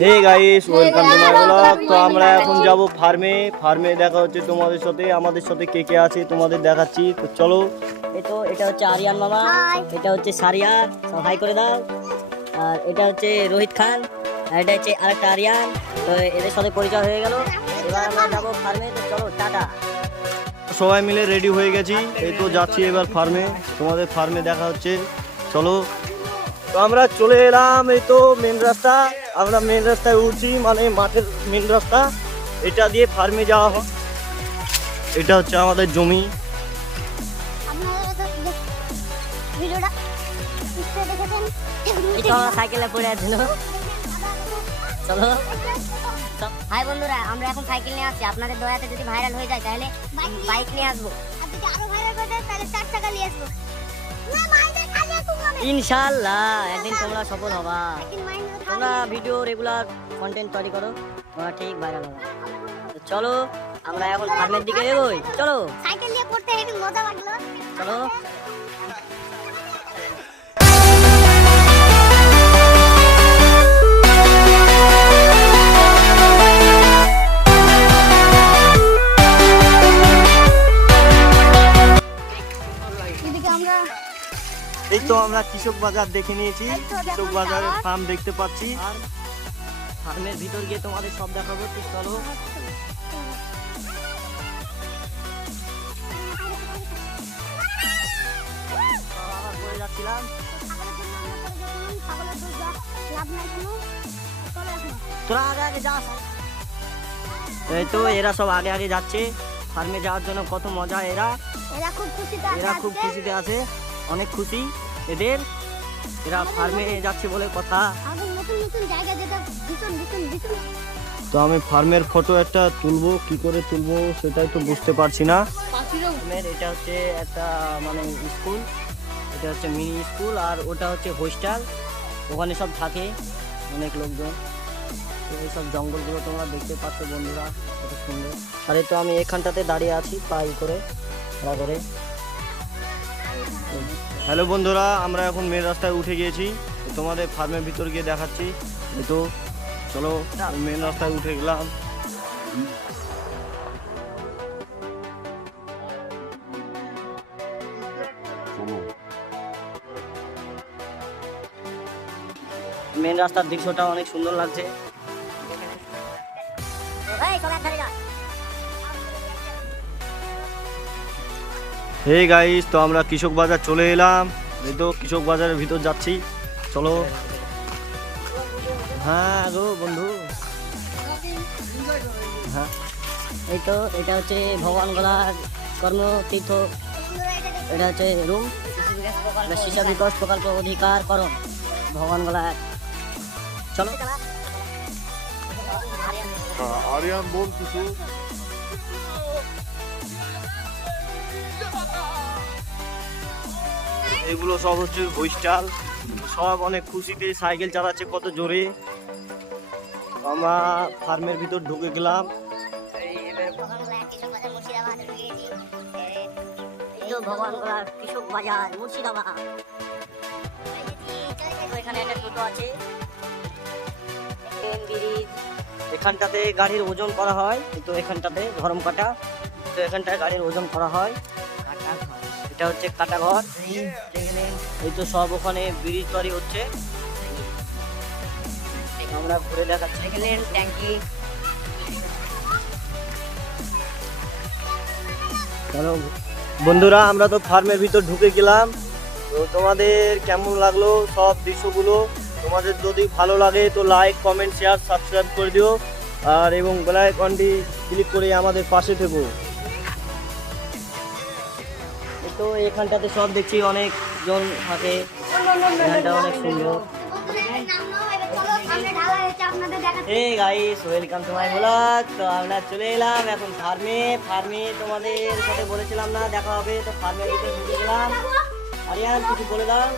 Hey guys, welcome to my blog. তো আমরা এখন যাব ফার্মে। ফার্মে দেখা হচ্ছে তোমাদের সাথে। আমাদের সাথে কে কে আছে তোমাদের দেখাচ্ছি। তো চলো। এটা হচ্ছে আরিয়ান মামা, এটা হচ্ছে সারিয়া, সব হাই করে দাও। আর এটা হচ্ছে রোহিত খান, আর এটা হচ্ছে আরেকটা আরিয়ান। তো এদের সাথে পরিচয় হয়ে গেল। এবার আমরা যাবো ফার্মে। তো চলো, টাটা। সবাই মিলে রেডি হয়ে গেছি, এই তো যাচ্ছি এবার ফার্মে। তোমাদের ফার্মে দেখা হচ্ছে, চলো। তো আমরা চলে এলাম, এই তো মেন রাস্তা। আমরা মেন রাস্তায় উঠছি, মানে মাঠের মেন রাস্তা। এটা দিয়ে ফার্মে যাওয়া হয়। এটা হচ্ছে আমাদের জমি। সাইকেলে পড়ে আছিল। চলো। হাই বন্ধুরা, আমরা এখন সাইকেল নিয়ে আসছি। আপনাদের দয়াতে যদি ভাইরাল হয়ে যায় তাহলে বাইক নিয়ে আসবো। আর যদি আরো ভাইরাল হয়ে যায় তাহলে 4 চাকা নিয়ে আসবো। না মাইদের খালি আসুন মানে। ইনশাআল্লাহ একদিন তোমরা সফল হবা। তোমরা ভিডিও রেগুলার কন্টেন্ট তৈরি করো, তোমরা ঠিক ভাইরাল হবে। তো চলো, আমরা এখন ফার্মের দিকে এগোই। চলো, সাইকেল নিয়ে করতে হেবি মজা লাগলো। চলো। এই তো আমরা কৃষক বাজার দেখে নিয়েছি। কৃষক বাজারের ফার্ম দেখতে পাচ্ছি, আর ফার্মের ভিতর গিয়ে তোমাদের সব দেখাবো। তো চলো। করে যাচ্ছিলাম। তোরা আগে আগে যাস। এই তো এরা সব আগে আগে যাচ্ছে ফার্মে যাওয়ার জন্য। কত মজা। এরা খুব খুশিতে আছে, অনেক খুশি এদের। এরা ফার্মে যাচ্ছে বলে কথা। তো আমি ফার্মের ফটো একটা তুলবো, কি করে তুলবো সেটাই তো বুঝতে পারছি না। এটা হচ্ছে একটা মানে স্কুল, এটা হচ্ছে মিনি স্কুল, আর ওটা হচ্ছে হোস্টেল। ওখানে সব থাকে অনেক লোকজন। এই সব জঙ্গলগুলো তোমরা দেখতে পাচ্ছ বন্ধুরা, কত সুন্দর। আর এই তো আমি এখানটাতে দাঁড়িয়ে আছি পাই করে করে। হ্যালো বন্ধুরা, আমরা এখন মেন রাস্তায় উঠে গিয়েছি। তোমাদের ফার্মের ভিতর গিয়ে দেখাচ্ছি। এই তো চলো, মেন রাস্তায় উঠে গেলাম। মেন রাস্তার দৃশ্যটা অনেক সুন্দর লাগছে। হে গাইস, তো আমরা কৃষক বাজার চলে এলাম। এই তো কৃষক বাজারের ভিতর যাচ্ছি, চলো। হ্যাঁ গো বন্ধু, হ্যাঁ। এই তো এটা হচ্ছে ভগবানগোলার কর্মতীর্থ। এটা হচ্ছে রুম, শিশু বিকাশ প্রকল্প অধিকার করণ ভগবানগোলার। চলো। আরিয়ান বল কিছু। এগুলো সব হচ্ছে হোস্টেল। সব অনেক খুশিতে সাইকেল চালাচ্ছে কত জোরে। আমরা ফার্মের ভিতর ঢুকে গেলাম। ভগবানগোলার কৃষক বাজার মুর্শিদাবাদ। এখানে একটা টোটো আছে, এখানটাতে গাড়ির ওজন করা হয়। তো এখানটাতে ধরম কাটা, তো এখানটায় গাড়ির ওজন করা হয়। এটা হচ্ছে কাটা ঘর। এই তো সব ওখানে ব্রিজ তৈরি হচ্ছে, আমরা ঘুরে দেখাচ্ছি। ট্যাঙ্কি। চলো বন্ধুরা, আমরা তো ফার্মের ভিতর ঢুকে গেলাম। তো তোমাদের কেমন লাগলো সব দৃশ্যগুলো? তোমাদের যদি ভালো লাগে তো লাইক, কমেন্ট, শেয়ার, সাবস্ক্রাইব করে দিও। আর এবং বেল আইকনটি ক্লিক করে আমাদের পাশে থেকো। তো এখানটাতে সব দেখছি অনেকজন থাকে, এখানটা অনেক সুন্দর। এই guys, welcome to my blog. তো আমরা চলে এলাম এখন ফার্মে। ফার্মে তোমাদের সাথে বলেছিলাম না দেখা হবে, তো ফার্মের ভিতরে ঢুকে গেলাম। আরিয়ান কিছু বলে দাও।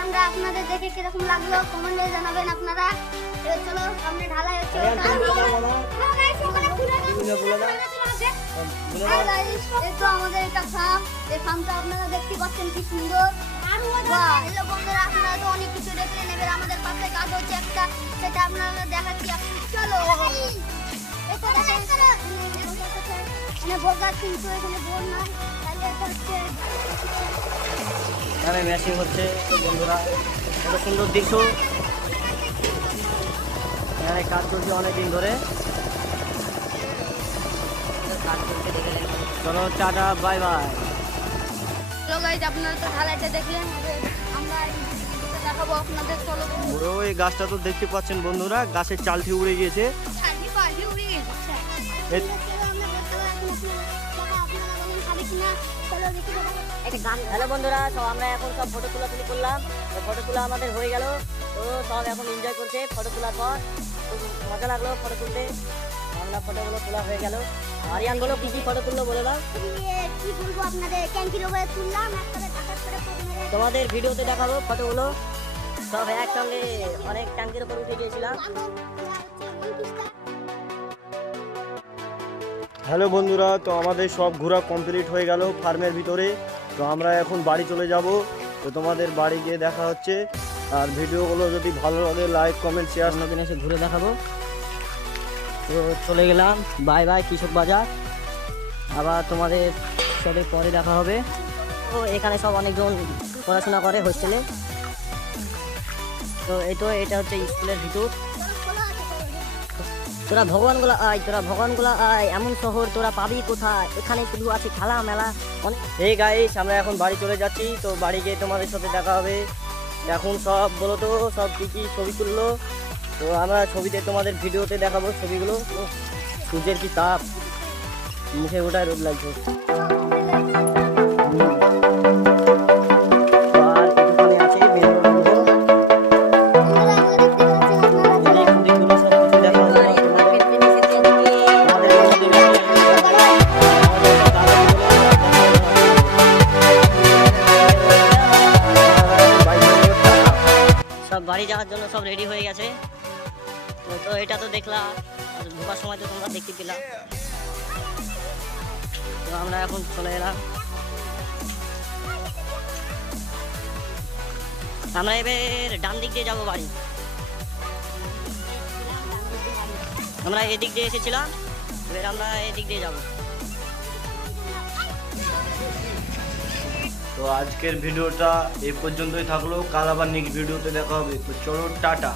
আমরা আপনাদের দেখে কিরকম লাগলো কমেন্টে জানাবেন আপনারা। চলো সামনে ঢালাই হচ্ছে। এই তো আমাদের এটা ফার্ম। এই ফার্মটা আপনারা দেখতে পাচ্ছেন কি সুন্দর। হ্যালো বন্ধুরা, আপনারা তো অনেক কিছু দেখলেন, এবার আমাদের পাশে কাজ হচ্ছে একটা, সেটা আপনারা দেখাচ্ছি। চলো এটা দেখেন, মানে বোর্ডার কিন্তু এখানে বোর্ড না, তাহলে এটা হচ্ছে এখানে ম্যাচিং হচ্ছে বন্ধুরা, কত সুন্দর দৃশ্য। এখানে কাজ চলছে অনেকদিন ধরে। কাজ করতে দেখলেন। চলো tata, bye bye. Hello guys, আপনারা তো ঢালাইটা দেখলেন, এবার আমরা এই ভিডিওটা দেখাবো আপনাদের। চলো বড় এই গাছটা তো দেখতে পাচ্ছেন বন্ধুরা, গাছের চালটি উড়ে গিয়েছে। ছাড়ি পাড়ি উড়ে গেছে। হ্যালো বন্ধুরা, তো আমরা এখন সব ফটো তুলি করলাম। তো ফটো তোলা আমাদের হয়ে গেল, তো সব এখন এনজয় করছে ফটো তোলার পর। খুব মজা লাগলো ফটো তুলতে। আমরা ফটোগুলো তোলা হয়ে গেল। আরিয়ান বলো কি কি ফটো তুললো বলে দাও। কি বলবো আপনাদের, ট্যাঙ্কির উপরে তুললাম, একসাথে ঢাকার করে ফটো মেরে তোমাদের ভিডিওতে দেখাবো ফটোগুলো। সব একসঙ্গে অনেক ট্যাঙ্কির উপর উঠে গিয়েছিলাম। হ্যালো বন্ধুরা, তো আমাদের সব ঘোরা কমপ্লিট হয়ে গেল ফার্মের ভিতরে। তো আমরা এখন বাড়ি চলে যাব। তো তোমাদের বাড়ি গিয়ে দেখা হচ্ছে। আর ভিডিওগুলো যদি ভালো লাগে লাইক কমেন্ট শেয়ার, অন্যদিন এসে ঘুরে দেখাবো। তো চলে গেলাম, বাই বাই কৃষক বাজার। আবার তোমাদের সাথে পরে দেখা হবে। তো এখানে সব অনেকজন পড়াশোনা করে হোস্টেলে। তো এটা হচ্ছে স্কুলের ভিতর। তোরা ভগবানগুলো আয়, এমন শহর তোরা পাবি কোথায়, এখানে শুধু আছে খেলা মেলা অনেক। এই গাইস, আমরা এখন বাড়ি চলে যাচ্ছি। তো বাড়ি গিয়ে তোমাদের সাথে দেখা হবে। এখন সব বলো তো, সব কী কী ছবি তুললো। তো আমরা ছবিতে তোমাদের ভিডিওতে দেখাবো ছবিগুলো। সূর্যের কি তাপ, মুখে ওটাই রোদ লাগছে। আর একটুখানি আছে বেরোনো দেবো। দেখুন সব কিছু দেখা হলো। সব বাড়ি যাওয়ার জন্য সব রেডি হয়ে গেছে। তো এটা তো দেখলাম, আর ঢোকার সময় তো তোমরা দেখতে পেলাম। তো আমরা এখন চলে এলাম। আমরা এবার ডান দিক দিয়ে যাবো বাড়ি। আমরা এদিক দিয়ে এসেছিলাম, এবার আমরা এদিক দিয়ে যাবো। তো আজকের ভিডিওটা এই পর্যন্তই থাকলো। কাল আবার নেক্সট ভিডিওতে দেখা হবে। তো চলো টাটা।